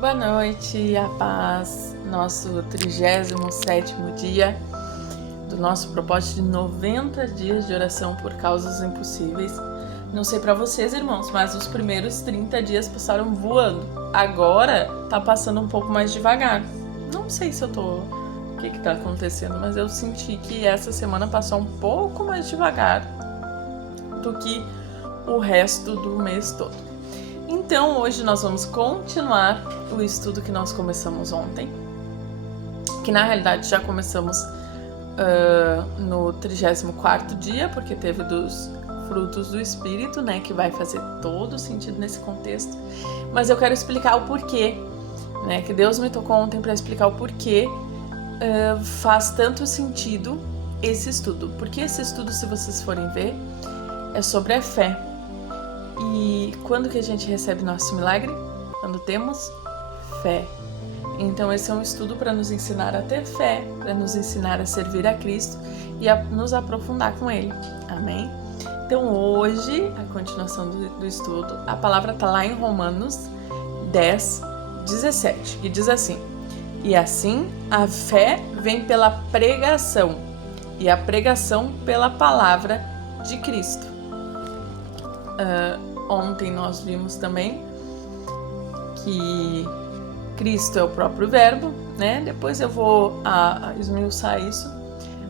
Boa noite, a paz, nosso 37º dia do nosso propósito de 90 dias de oração por causas impossíveis. Não sei pra vocês, irmãos, mas os primeiros 30 dias passaram voando. Agora tá passando um pouco mais devagar. Não sei se o que tá acontecendo, mas eu senti que essa semana passou um pouco mais devagar do que o resto do mês todo. Então, hoje nós vamos continuar o estudo que nós começamos ontem, que na realidade já começamos no 34º dia, porque teve dos frutos do Espírito, né, que vai fazer todo sentido nesse contexto, mas eu quero explicar o porquê, né, que Deus me tocou ontem para explicar o porquê faz tanto sentido esse estudo, porque esse estudo, se vocês forem ver, é sobre a fé. E quando que a gente recebe nosso milagre? Quando temos fé. Então esse é um estudo para nos ensinar a ter fé, para nos ensinar a servir a Cristo e a nos aprofundar com Ele. Amém? Então hoje, a continuação do estudo, a palavra está lá em Romanos 10:17, que diz assim: E assim a fé vem pela pregação, e a pregação pela palavra de Cristo. Ontem nós vimos também que Cristo é o próprio verbo, né? Depois eu vou esmiuçar isso.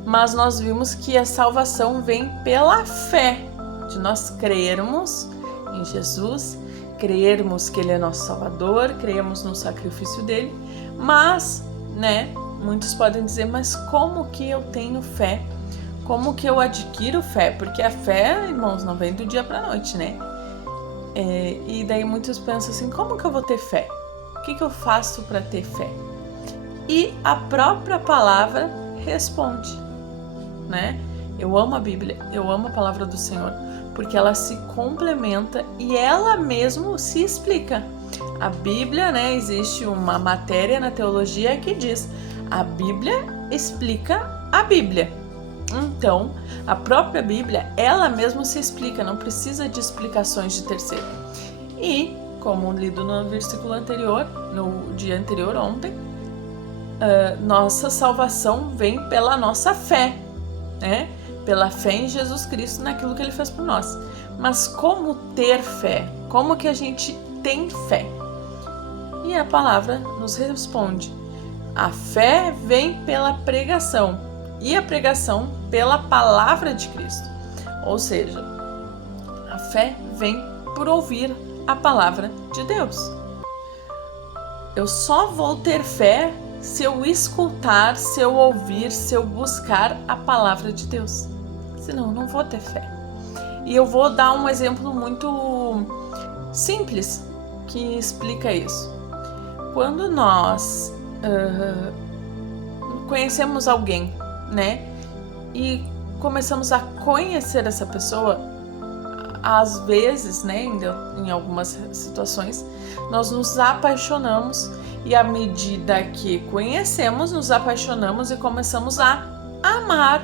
Mas nós vimos que a salvação vem pela fé, de nós crermos em Jesus, crermos que Ele é nosso Salvador, crermos no sacrifício dele. Mas, né? Muitos podem dizer, mas como que eu tenho fé? Como que eu adquiro fé? Porque a fé, irmãos, não vem do dia para a noite, né? E daí muitos pensam assim, como que eu vou ter fé? O que eu faço para ter fé? E a própria palavra responde, né? Eu amo a Bíblia, eu amo a palavra do Senhor, porque ela se complementa e ela mesmo se explica. A Bíblia, né? Existe uma matéria na teologia que diz, a Bíblia explica a Bíblia. Então, a própria Bíblia, ela mesma se explica, não precisa de explicações de terceiro. E, como lido no versículo anterior, no dia anterior, ontem, nossa salvação vem pela nossa fé, né? Pela fé em Jesus Cristo, naquilo que Ele fez por nós. Mas como ter fé? Como que a gente tem fé? E a palavra nos responde. A fé vem pela pregação. E a pregação pela palavra de Cristo. Ou seja, a fé vem por ouvir a palavra de Deus. Eu só vou ter fé se eu escutar, se eu ouvir, se eu buscar a palavra de Deus. Senão eu não vou ter fé. E eu vou dar um exemplo muito simples que explica isso. Quando nós conhecemos alguém, né? E começamos a conhecer essa pessoa, às vezes, né, em algumas situações, nós nos apaixonamos e à medida que conhecemos, nos apaixonamos e começamos a amar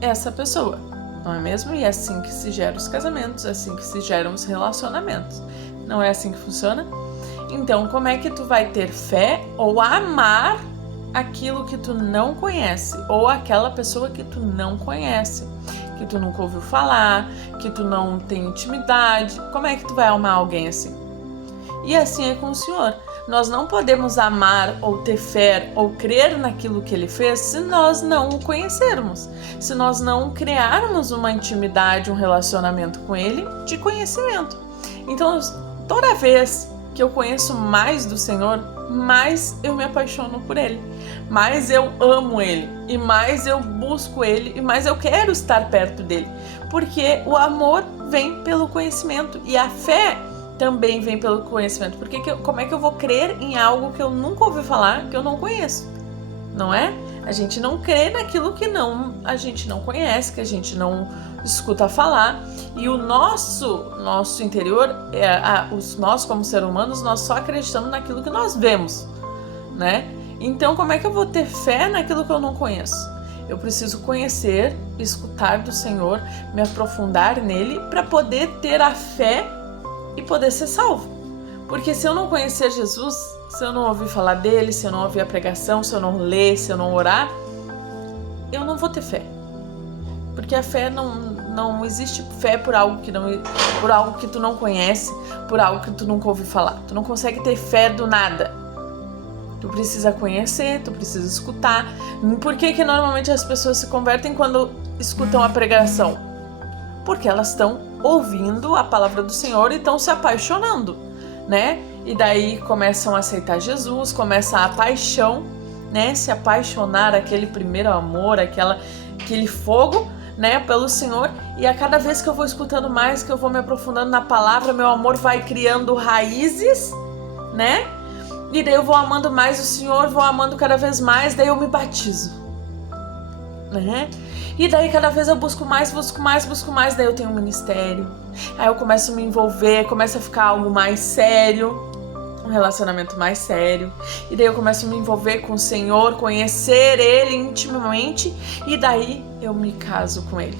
essa pessoa, não é mesmo? E é assim que se geram os casamentos, é assim que se geram os relacionamentos. Não é assim que funciona? Então, como é que tu vai ter fé ou amar aquilo que tu não conhece, ou aquela pessoa que tu não conhece, que tu nunca ouviu falar, que tu não tem intimidade? Como é que tu vai amar alguém assim? E assim é com o Senhor. Nós não podemos amar ou ter fé ou crer naquilo que Ele fez se nós não o conhecermos, se nós não criarmos uma intimidade, um relacionamento com Ele de conhecimento. Então, toda vez que eu conheço mais do Senhor, mais eu me apaixono por Ele, mais eu amo Ele, e mais eu busco Ele, e mais eu quero estar perto dEle, porque o amor vem pelo conhecimento, e a fé também vem pelo conhecimento, porque como é que eu vou crer em algo que eu nunca ouvi falar, que eu não conheço, não é? A gente não crê naquilo que a gente não conhece, que a gente não escuta falar, e o nosso interior, nós como seres humanos, nós só acreditamos naquilo que nós vemos, né? Então, como é que eu vou ter fé naquilo que eu não conheço? Eu preciso conhecer, escutar do Senhor, me aprofundar nele, para poder ter a fé e poder ser salvo. Porque se eu não conhecer Jesus, se eu não ouvir falar dele, se eu não ouvir a pregação, se eu não ler, se eu não orar, eu não vou ter fé. Porque a fé não existe fé por algo que tu não conhece, por algo que tu nunca ouviu falar. Tu não consegue ter fé do nada. Tu precisa conhecer, tu precisa escutar. Por que normalmente as pessoas se convertem quando escutam a pregação? Porque elas estão ouvindo a palavra do Senhor e estão se apaixonando, né? E daí começam a aceitar Jesus, começa a paixão, né? Se apaixonar, aquele primeiro amor, aquele fogo, né, pelo Senhor. E a cada vez que eu vou escutando mais, que eu vou me aprofundando na palavra, meu amor vai criando raízes, né? E daí eu vou amando mais o Senhor, vou amando cada vez mais, daí eu me batizo, né? E daí cada vez eu busco mais, daí eu tenho um ministério. Aí eu começo a me envolver, começa a ficar algo mais sério, um relacionamento mais sério. E daí eu começo a me envolver com o Senhor, conhecer Ele intimamente, e daí eu me caso com Ele.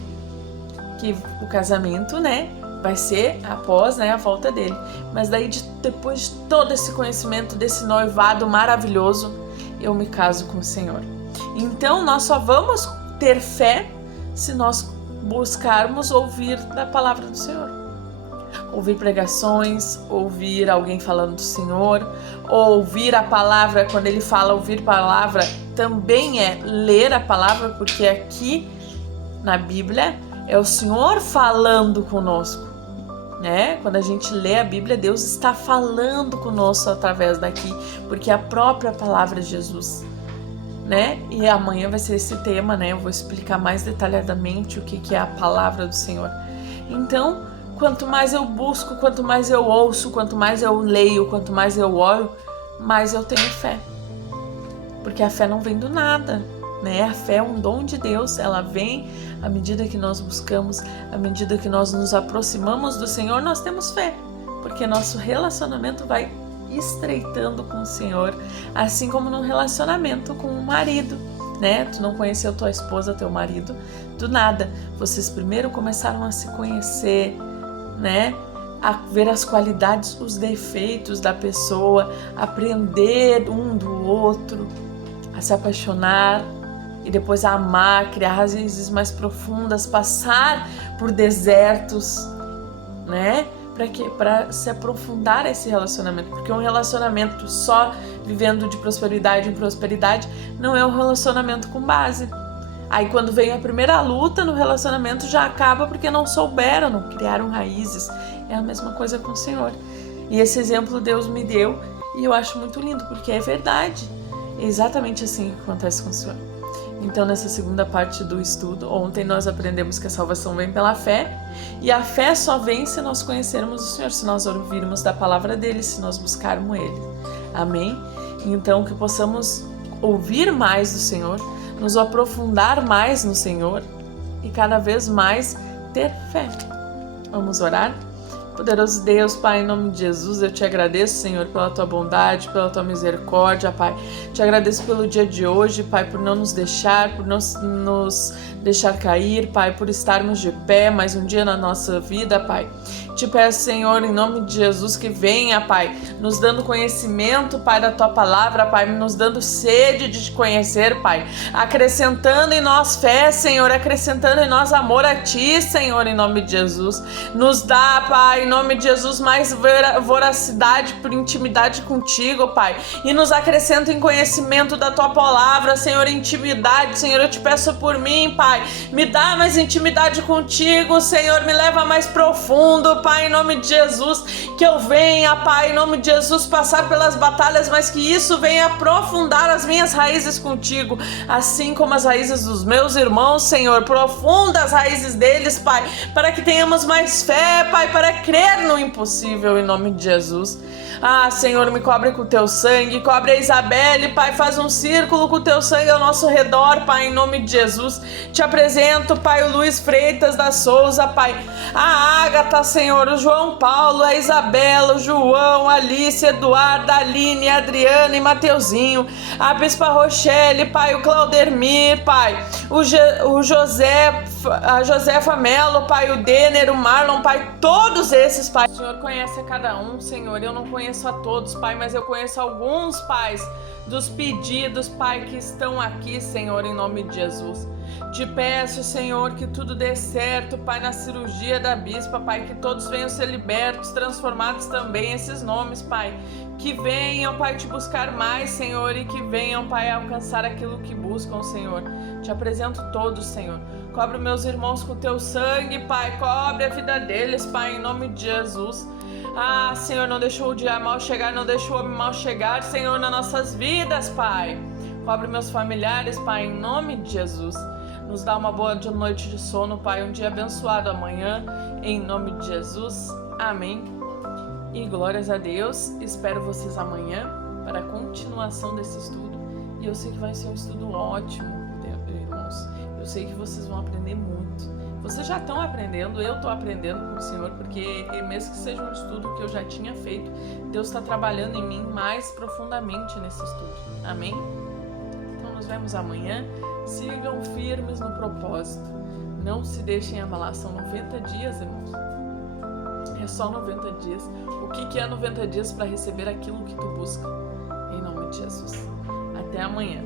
Que o casamento, né, vai ser após, né, a volta dele. Mas daí depois de todo esse conhecimento, desse noivado maravilhoso, eu me caso com o Senhor. Então nós só vamos ter fé se nós buscarmos ouvir da palavra do Senhor. Ouvir pregações, ouvir alguém falando do Senhor, ouvir a palavra. Quando ele fala ouvir palavra, também é ler a palavra, porque aqui na Bíblia é o Senhor falando conosco, né? Quando a gente lê a Bíblia, Deus está falando conosco através daqui, porque é a própria palavra de Jesus, né? E amanhã vai ser esse tema, né? Eu vou explicar mais detalhadamente o que é a palavra do Senhor. Então, quanto mais eu busco, quanto mais eu ouço, quanto mais eu leio, quanto mais eu oro, mais eu tenho fé. Porque a fé não vem do nada, né? A fé é um dom de Deus, ela vem à medida que nós buscamos, à medida que nós nos aproximamos do Senhor, nós temos fé. Porque nosso relacionamento vai estreitando com o Senhor, assim como num relacionamento com o marido, né? Tu não conheceu tua esposa, teu marido, do nada. Vocês primeiro começaram a se conhecer, né? A ver as qualidades, os defeitos da pessoa, aprender um do outro, a se apaixonar e depois a amar, criar raízes mais profundas, passar por desertos, né? Para quê? Para se aprofundar esse relacionamento, porque um relacionamento só vivendo de prosperidade em prosperidade não é um relacionamento com base. Aí quando vem a primeira luta no relacionamento já acaba porque não souberam, não criaram raízes. É a mesma coisa com o Senhor. E esse exemplo Deus me deu e eu acho muito lindo, porque é verdade. É exatamente assim que acontece com o Senhor. Então, nessa segunda parte do estudo, ontem nós aprendemos que a salvação vem pela fé, e a fé só vem se nós conhecermos o Senhor, se nós ouvirmos da palavra dele, se nós buscarmos ele. Amém? Então, que possamos ouvir mais do Senhor, nos aprofundar mais no Senhor e cada vez mais ter fé. Vamos orar? Poderoso Deus, Pai, em nome de Jesus, eu te agradeço, Senhor, pela tua bondade, pela tua misericórdia, Pai. Te agradeço pelo dia de hoje, Pai, por não nos deixar, por não nos deixar cair, Pai, por estarmos de pé mais um dia na nossa vida, Pai. Te peço, Senhor, em nome de Jesus, que venha, Pai, nos dando conhecimento, Pai, da tua palavra, Pai, nos dando sede de te conhecer, Pai, acrescentando em nós fé, Senhor, acrescentando em nós amor a ti, Senhor, em nome de Jesus. Nos dá, Pai, em nome de Jesus, mais voracidade por intimidade contigo, Pai, e nos acrescenta em conhecimento da tua palavra, Senhor, intimidade, Senhor, eu te peço por mim, Pai, me dá mais intimidade contigo, Senhor, me leva mais profundo, Pai, em nome de Jesus, que eu venha, Pai, em nome de Jesus, passar pelas batalhas, mas que isso venha aprofundar as minhas raízes contigo, assim como as raízes dos meus irmãos, Senhor, profunda as raízes deles, Pai, para que tenhamos mais fé, Pai, para crer no impossível, em nome de Jesus. Ah, Senhor, me cobre com o teu sangue, cobre a Isabelle, Pai, faz um círculo com o teu sangue ao nosso redor, Pai, em nome de Jesus. Te apresento, Pai, o Luiz Freitas da Souza, Pai, a Ágata, Senhor, o João Paulo, a Isabela, o João, a Alice, Eduarda, a Aline, a Adriana e Mateuzinho, a Bispa Rochelle, Pai, o Claudermir, Pai, o José a Josefa Mello, Pai, o Denner, o Marlon, Pai, todos esses, Pai. O Senhor conhece a cada um, Senhor. Eu não conheço a todos, Pai, mas eu conheço alguns, Pai, dos pedidos, Pai, que estão aqui, Senhor, em nome de Jesus. Te peço, Senhor, que tudo dê certo, Pai, na cirurgia da bispa, Pai, que todos venham ser libertos, transformados também, esses nomes, Pai, que venham, Pai, te buscar mais, Senhor, e que venham, Pai, alcançar aquilo que buscam, Senhor. Te apresento todos, Senhor. Cobre meus irmãos com teu sangue, Pai, cobre a vida deles, Pai, em nome de Jesus. Ah, Senhor, não deixou o dia mal chegar, não deixou o homem mal chegar, Senhor, nas nossas vidas, Pai. Cobre meus familiares, Pai, em nome de Jesus. Nos dá uma boa noite de sono, Pai, um dia abençoado amanhã, em nome de Jesus. Amém. E glórias a Deus. Espero vocês amanhã para a continuação desse estudo. E eu sei que vai ser um estudo ótimo, irmãos. Eu sei que vocês vão aprender muito. Vocês já estão aprendendo, eu estou aprendendo com o Senhor, porque mesmo que seja um estudo que eu já tinha feito, Deus está trabalhando em mim mais profundamente nesse estudo. Amém? Então nos vemos amanhã. Sigam firmes no propósito. Não se deixem abalar. São 90 dias, irmãos. É só 90 dias. O que é 90 dias para receber aquilo que tu busca? Em nome de Jesus. Até amanhã.